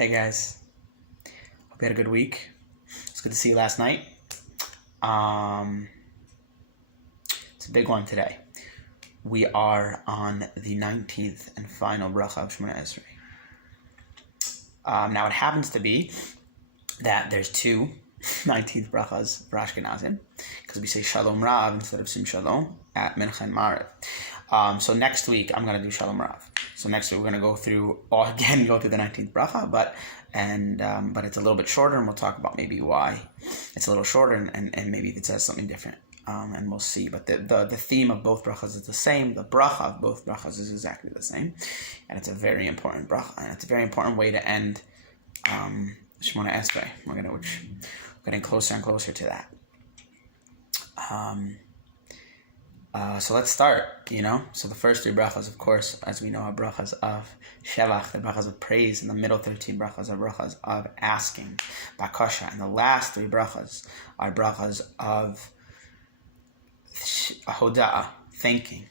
Hey guys, hope you had a good week. It's good to see you last night. It's a big one today. We are on the 19th and final bracha of Shemoneh Esrai. Now it happens to be that there's two 19th brachas for Ashkenazim, because we say Shalom Rav instead of Sim Shalom at Mincha and Maariv. So next week I'm going to do Shalom Rav. So next week we're going to go through the 19th bracha, but it's a little bit shorter, and we'll talk about maybe why it's a little shorter, and maybe it says something different, and we'll see. But the theme of both brachas is the same. The bracha of both brachas is exactly the same, and it's a very important bracha, and it's a very important way to end Shemoneh Esrai. We're getting closer and closer to that. So let's start, So the first three brachas, of course, as we know, are brachas of Shevach, the brachas of praise, and the middle 13 brachas are brachas of asking, bakasha, and the last three brachas are brachas of hoda'ah, thanking.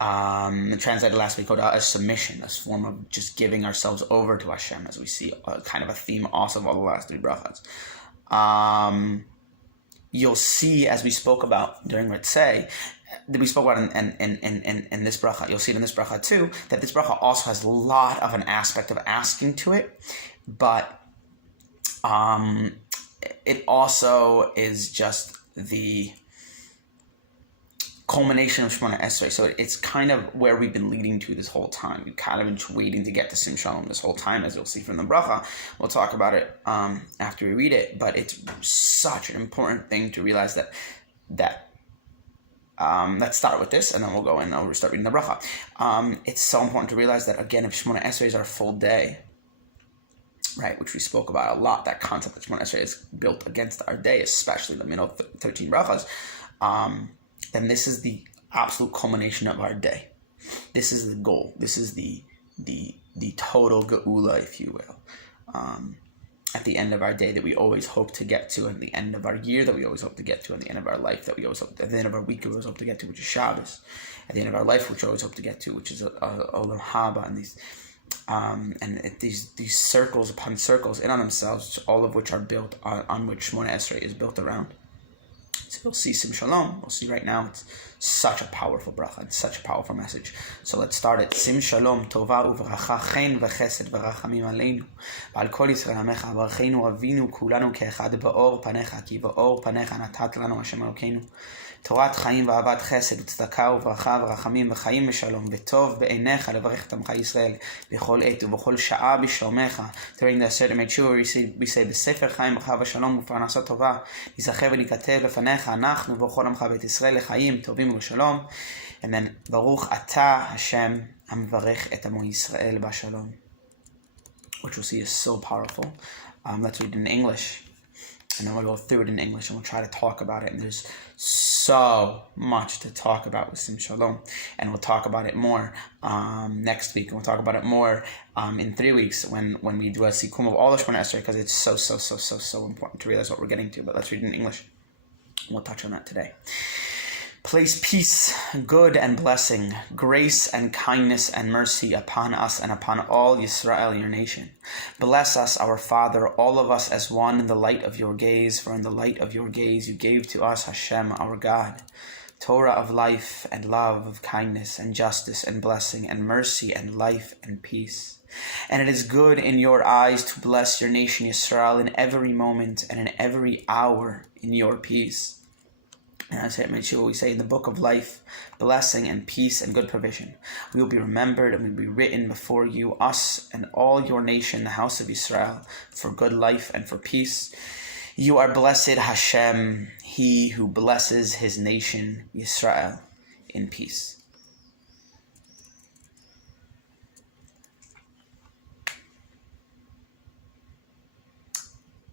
Translated last week, hoda'ah is submission, this form of just giving ourselves over to Hashem, as we see kind of a theme also of all the last three brachas. You'll see, as we spoke about during Ritzei, that we spoke about in this bracha, you'll see it in this bracha too, that this bracha also has a lot of an aspect of asking to it, but it also is just the culmination of Shemoneh Esrai. So it's kind of where we've been leading to this whole time. We've kind of been waiting to get to Sim Shalom this whole time, as you'll see from the bracha. We'll talk about it after we read it, but it's such an important thing to realize that let's start with this, and then we'll go in and we'll start reading the bracha. It's so important to realize that, again, if Shemoneh Esrai is our full day, right, which we spoke about a lot, that concept that Shemoneh Esrai is built against our day, especially the middle 13 brachas, then this is the absolute culmination of our day. This is the goal. This is the total geula, if you will. At the end of our day that we always hope to get to, at the end of our year that we always hope to get to, at the end of our life that we always hope, at the end of our week we always hope to get to, which is Shabbos. At the end of our life, which we always hope to get to, which is Olam Haba, and these circles upon circles in on themselves, all of which are built on which Shemoneh Esrai is built around. So we'll see Sim Shalom. We'll see right now. It's such a powerful bracha. It's such a powerful message. So let's start it. Sim Shalom, Tova uvracha, chen v'chesed v'rachamim aleinu. V'al kol Yisrael amecha, v'archeinu avinu kulanu ke'echad ba'or panecha, ki ba'or panecha natat lanu Hashem Elokeinu. תורת חיים ואהבת חסד וצדקה וברכה ורחמים וחיים ושלום וטוב בעיניך לברך את עמך ישראל בכל עת ובכל שעה בשלומך. During the Seder Tshuva we say בספר חיים ברכה ושלום ופרנסה טובה ייזכר וניכתב לפניך אנחנו ובכל עמך בית ישראל לחיים טובים ובשלום. And then ברוך אתה השם המברך את עמו ישראל בשלום, which we'll see is so powerful. Let's read it in English, and then we'll go through it in English, and we'll try to talk about it. And there's so much to talk about with Sim Shalom, and we'll talk about it more next week, and we'll talk about it more in 3 weeks when we do a sikum of all the Shemoneh Esrai, because it's so important to realize what we're getting to. But let's read it in English, and we'll touch on that today. Place peace, good and blessing, grace and kindness and mercy upon us and upon all Yisrael, your nation. Bless us, our Father, all of us as one in the light of your gaze, for in the light of your gaze you gave to us Hashem, our God, Torah of life and love, of kindness and justice and blessing and mercy and life and peace. And it is good in your eyes to bless your nation Yisrael in every moment and in every hour in your peace. And as we say in the book of life, blessing and peace and good provision. We will be remembered and will be written before you, us and all your nation, the house of Israel, for good life and for peace. You are blessed, Hashem, he who blesses his nation, Yisrael, in peace.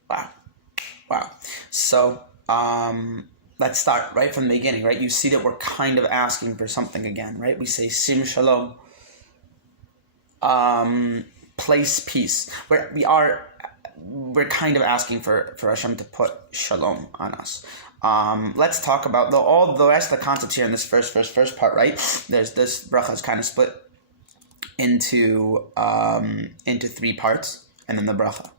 Wow. So, let's start right from the beginning, right? You see that we're kind of asking for something again, right? We say Sim Shalom, place peace. We're kind of asking for Hashem to put Shalom on us. Let's talk about all the rest of the concepts here in this first part, right? There's this bracha is kind of split into three parts, and then the bracha.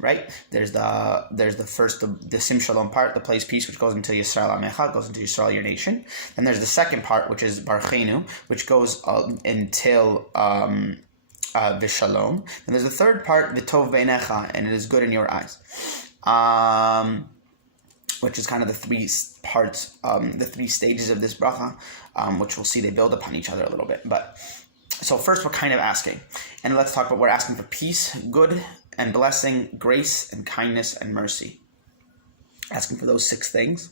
Right? There's the first, the Sim Shalom part, the place peace, which goes into Yisrael Amecha, goes into Yisrael your nation. Then there's the second part, which is Barchenu, which goes until Vishalom. And there's the third part, V'tov Beinecha, and it is good in your eyes. Which is kind of the three parts, the three stages of this bracha, which we'll see they build upon each other a little bit. But so first we're kind of asking, and let's talk about, we're asking for peace, good and blessing, grace and kindness and mercy. Asking for those 6 things,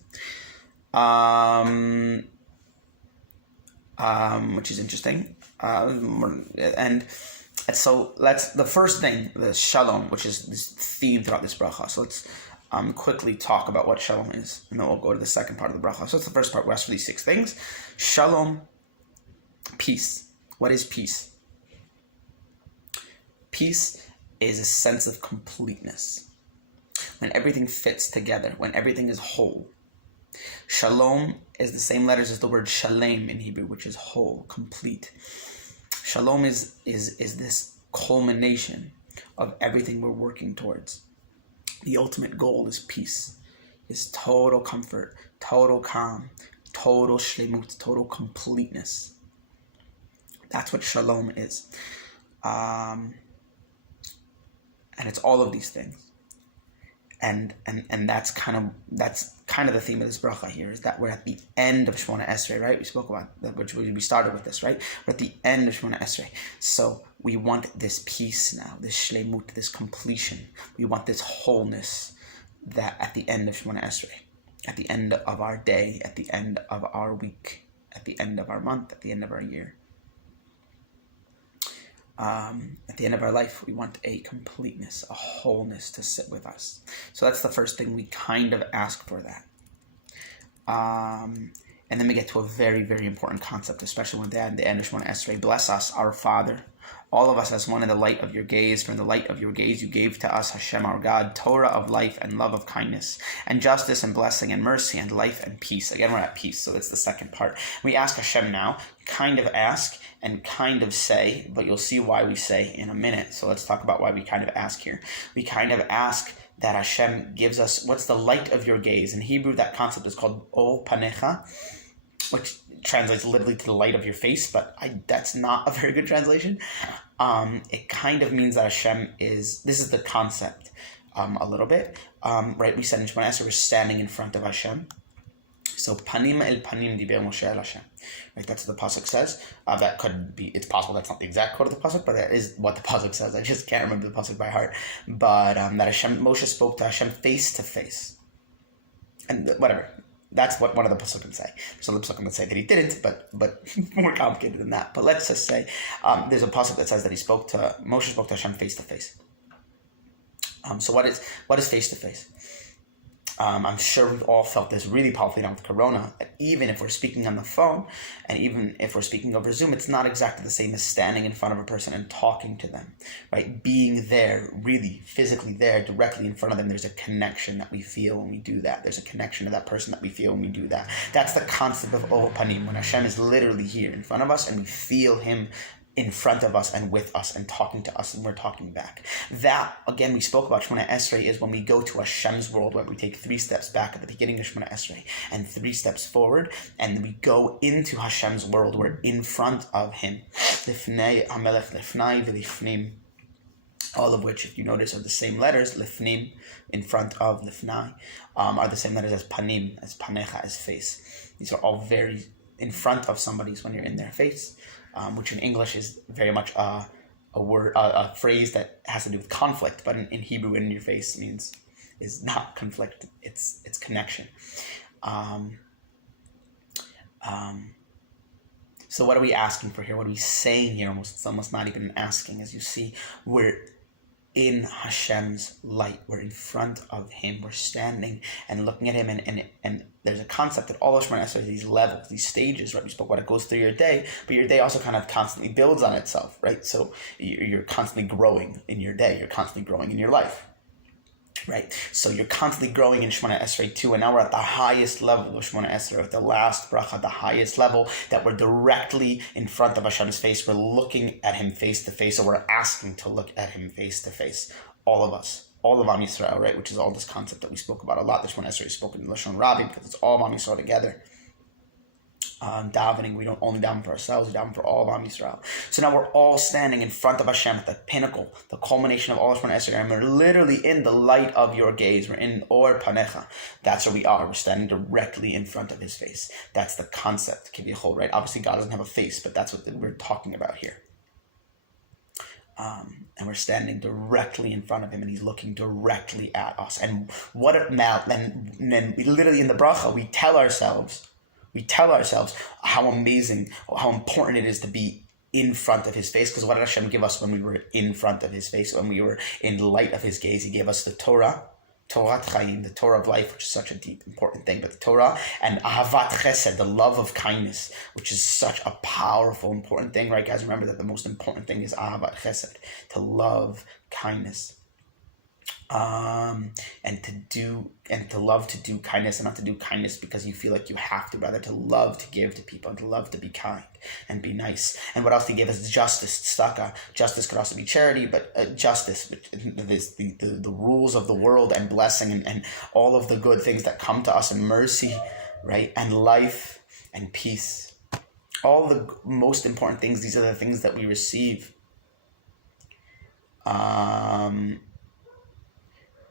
which is interesting. And so let's, the first thing, the Shalom, which is this theme throughout this bracha. So let's quickly talk about what Shalom is, and then we'll go to the second part of the bracha. So it's the first part. We ask for these 6 things. Shalom, peace. What is peace? Peace is a sense of completeness. When everything fits together, when everything is whole. Shalom is the same letters as the word shalem in Hebrew, which is whole, complete. Shalom is this culmination of everything we're working towards. The ultimate goal is peace, is total comfort, total calm, total shlemut, total completeness. That's what shalom is. And it's all of these things. And that's kind of the theme of this bracha here, is that we're at the end of Shemoneh Esrai, right? We spoke about that, which we started with this, right? We're at the end of Shemoneh Esrai. So we want this peace now, this shlemut, this completion. We want this wholeness that at the end of Shemoneh Esrai, at the end of our day, at the end of our week, at the end of our month, at the end of our year. At the end of our life, we want a completeness, a wholeness to sit with us. So that's the first thing, we kind of ask for that. And then we get to a very, very important concept, especially when at the end of Shemoneh Esrai. Bless us, our Father, all of us as one in the light of your gaze. From the light of your gaze you gave to us, Hashem our God, Torah of life and love of kindness, and justice and blessing and mercy and life and peace. Again, we're at peace, so that's the second part. We ask Hashem now, kind of ask and kind of say, but you'll see why we say in a minute. So let's talk about why we kind of ask here. We kind of ask that Hashem gives us, what's the light of your gaze? In Hebrew, that concept is called Ol Panecha, which translates literally to the light of your face, but that's not a very good translation. It kind of means that Hashem is, this is the concept a little bit. Right, we said in Shemoneh Esrai, we're standing in front of Hashem. So panim el panim diber Moshe el Hashem. Right, that's what the pasuk says. That could be, it's possible that's not the exact quote of the pasuk, but that is what the pasuk says. I just can't remember the pasuk by heart. But that Moshe spoke to Hashem face to face. And whatever. That's what one of the pasukim say. So the pasukim that say that he didn't, but more complicated than that. But let's just say there's a pasuk that says that Moshe spoke to Hashem face to face. So what is face to face? I'm sure we've all felt this really powerfully now with Corona, that even if we're speaking on the phone and even if we're speaking over Zoom, it's not exactly the same as standing in front of a person and talking to them, right? Being there, really physically there, directly in front of them, there's a connection that we feel when we do that. There's a connection to that person that we feel when we do that. That's the concept of Ol Panim, when Hashem is literally here in front of us and we feel Him in front of us and with us and talking to us and we're talking back. That, again, we spoke about Shemoneh Esrai is when we go to Hashem's world, where we take 3 steps back at the beginning of Shemoneh Esrai and 3 steps forward, and we go into Hashem's world. We're in front of Him. Lifnei Hamelech, Lifnai v'Lifnim, all of which, if you notice, are the same letters. Lifnim, in front of, Lifnai, are the same letters as Panim, as Panecha, as face. These are all very in front of somebody's when you're in their face. Which in English is very much a word, a phrase that has to do with conflict, but in Hebrew, in your face is not conflict. It's connection. So what are we asking for here? What are we saying here? It's almost not even asking. As you see, we're in Hashem's light. We're in front of Him. We're standing and looking at Him. And there's a concept that all of Shemoneh Esrai, these levels, these stages, right? We spoke about it goes through your day, but your day also kind of constantly builds on itself, right? So you're constantly growing in your day. You're constantly growing in your life. Right, so you're constantly growing in Shemoneh Esrei too, and now we're at the highest level of Shemoneh Esrei, at the last bracha, the highest level, that we're directly in front of Hashem's face. We're looking at Him face to face, so we're asking to look at Him face to face. All of us, all of Am Yisrael, right? Which is all this concept that we spoke about a lot. The Shemoneh Esrei is spoken in Lashon Rabbi because it's all Am Yisrael together. Davening, we don't only daven for ourselves, we daven for all of Am Yisrael. So now we're all standing in front of Hashem at the pinnacle, the culmination of all Shemoneh Esrei, and we're literally in the light of your gaze. We're in Or Panecha. That's where we are. We're standing directly in front of His face. That's the concept, Kiviyachol, right? Obviously, God doesn't have a face, but that's what we're talking about here. And we're standing directly in front of Him, and He's looking directly at us. And then we literally in the bracha, we tell ourselves how amazing, how important it is to be in front of His face. Because what did Hashem give us when we were in front of His face, when we were in the light of His gaze? He gave us the Torah, Torat Chaim, the Torah of life, which is such a deep, important thing. But the Torah and Ahavat Chesed, the love of kindness, which is such a powerful, important thing, right, guys? Remember that the most important thing is Ahavat Chesed, to love kindness. And to love to do kindness, and not to do kindness because you feel like you have to, rather to love to give to people, and to love to be kind and be nice. And what else He gave us? Justice, tzedakah. Justice could also be charity, but justice is the rules of the world, and blessing, and all of the good things that come to us, and mercy, right, and life and peace. All the most important things. These are the things that we receive.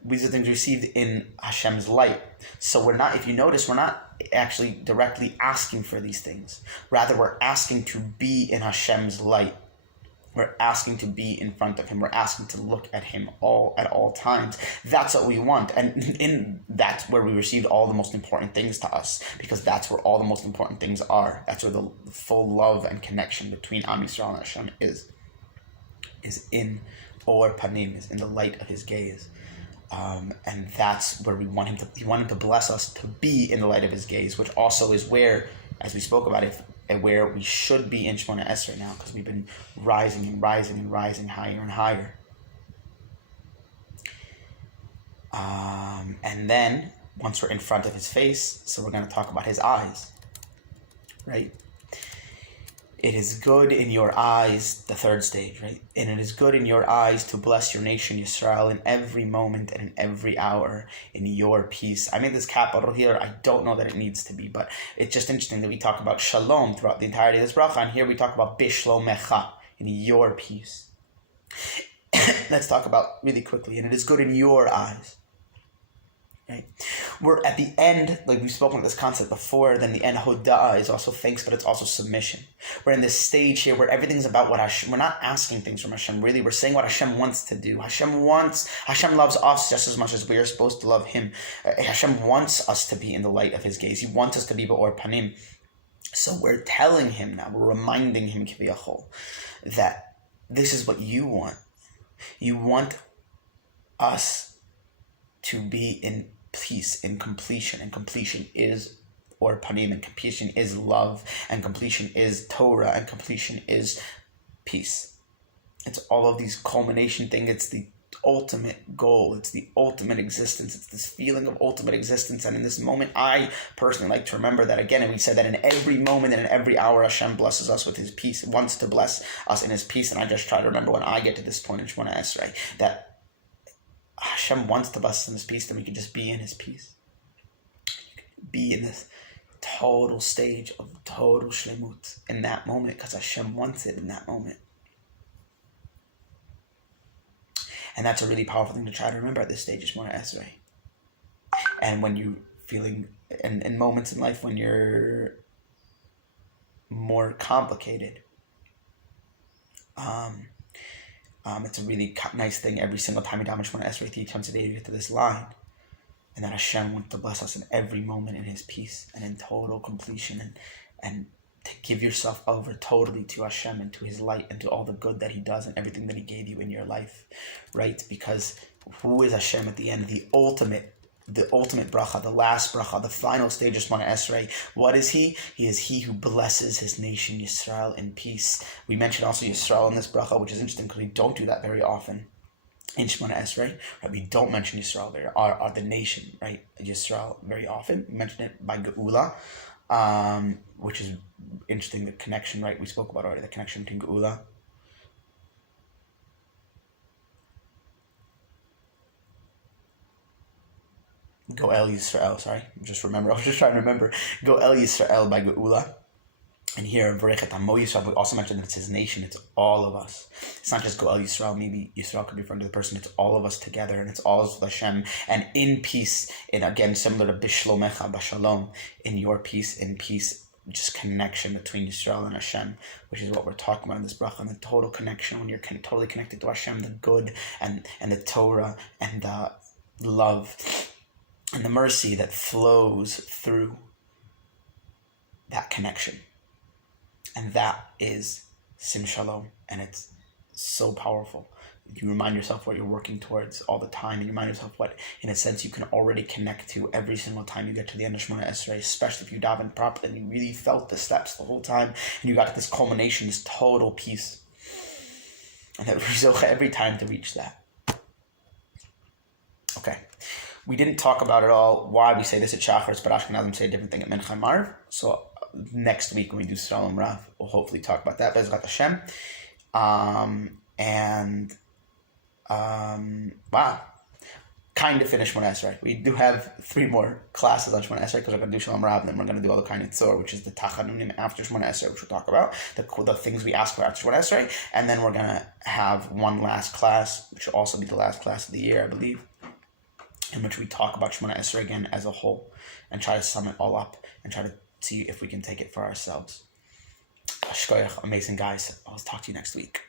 These are things received in Hashem's light. So we're not, if you notice, we're not actually directly asking for these things. Rather, we're asking to be in Hashem's light. We're asking to be in front of Him. We're asking to look at Him at all times. That's what we want. And that's where we received all the most important things to us, because that's where all the most important things are. That's where the full love and connection between Am Yisrael and Hashem is in Or Panim, is in the light of His gaze. And that's where we want Him to. We want Him to bless us to be in the light of His gaze, which also is where, as we spoke about it, where we should be in Shemoneh Esrei now, because we've been rising and rising and rising higher and higher. And then once we're in front of His face, so we're going to talk about His eyes, right? It is good in your eyes, the third stage, right? And it is good in your eyes to bless your nation, Yisrael, in every moment and in every hour, in your peace. I made this capital here. I don't know that it needs to be, but it's just interesting that we talk about Shalom throughout the entirety of this bracha, and here we talk about Bishlomecha, in your peace. Let's talk about really quickly, and it is good in your eyes. Right? We're at the end, like we've spoken of this concept before, then the end Hoda'ah is also thanks, but it's also submission. We're in this stage here where everything's about what Hashem, we're not asking things from Hashem, really, we're saying what Hashem wants to do. Hashem loves us just as much as we are supposed to love Him. Hashem wants us to be in the light of His gaze. He wants us to be Ba'or Panim. So we're telling Him now, we're reminding Him, Kiviyachol, that this is what you want. You want us to be in peace, in completion, and completion is Or Panim, and completion is love, and completion is Torah, and completion is peace. It's all of these culmination things. It's the ultimate goal. It's the ultimate existence. It's this feeling of ultimate existence. And in this moment, I personally like to remember that again. And we said that in every moment and in every hour, Hashem blesses us with His peace, wants to bless us in His peace. And I just try to remember when I get to this point in Shemoneh Esrei, that Hashem wants to bless us in His peace, then we can just be in His peace. Be in this total stage of total shlemut in that moment, because Hashem wants it in that moment. And that's a really powerful thing to try to remember at this stage, is Shemoneh Esrei. And when you're feeling, in moments in life when you're more complicated, it's a really nice thing every single time you daven Shemoneh Esrei 3 times a day to get to this line. And that Hashem wants to bless us in every moment in His peace and in total completion, and to give yourself over totally to Hashem and to His light and to all the good that He does and everything that He gave you in your life, right? Because who is Hashem at the end? The ultimate bracha, the last bracha, the final stage of Shemoneh Esrei. What is He? He is He who blesses His nation, Yisrael, in peace. We mentioned also Yisrael in this bracha, which is interesting because we don't do that very often. in Shemoneh Esrai, right? We don't mention Yisrael there, are the nation, right? Yisrael very often. We mention it by Geula, which is interesting, the connection, right? We spoke about already, the connection between Geula. Goel Yisrael, sorry. I was just trying to remember. Goel Yisrael by Geula. And here in Varechet Amo Yisrael, we also mentioned that it's his nation, it's all of us. It's not just Goel Yisrael, maybe Yisrael could be referring to the person, it's all of us together, and it's all of Hashem, and in peace, and again, similar to Bishlomecha, Bashalom, in your peace, in peace, just connection between Yisrael and Hashem, which is what we're talking about in this bracha, and the total connection, when you're totally connected to Hashem, the good, and the Torah, and the love, and the mercy that flows through that connection. And that is Sim Shalom, and it's so powerful. You remind yourself what you're working towards all the time, and you remind yourself what, in a sense, you can already connect to every single time you get to the end of Shemoneh Esrai, especially if you daven properly and you really felt the steps the whole time, and you got to this culmination, this total peace. And that we're every time to reach that. Okay. We didn't talk about it all, why we say this at Shacharis, but Ashkenazim say a different thing at Mincha and Marv. So next week when we do Shalom Rav, we'll hopefully talk about that. Bezrat Hashem. Wow. Kind of finished Shemoneh Esrai. We do have 3 more classes on Shemoneh Esrai because we're going to do Shalom Rav, and then we're going to do all the kind of tzor, which is the Tachanunim after Shemoneh Esrai, which we'll talk about, the things we ask for after Shemoneh Esrai, and then we're going to have one last class, which will also be the last class of the year, I believe, in which we talk about Shemoneh Esrai again as a whole, and try to sum it all up, and try to see if we can take it for ourselves. Shkoyach, amazing guys. I'll talk to you next week.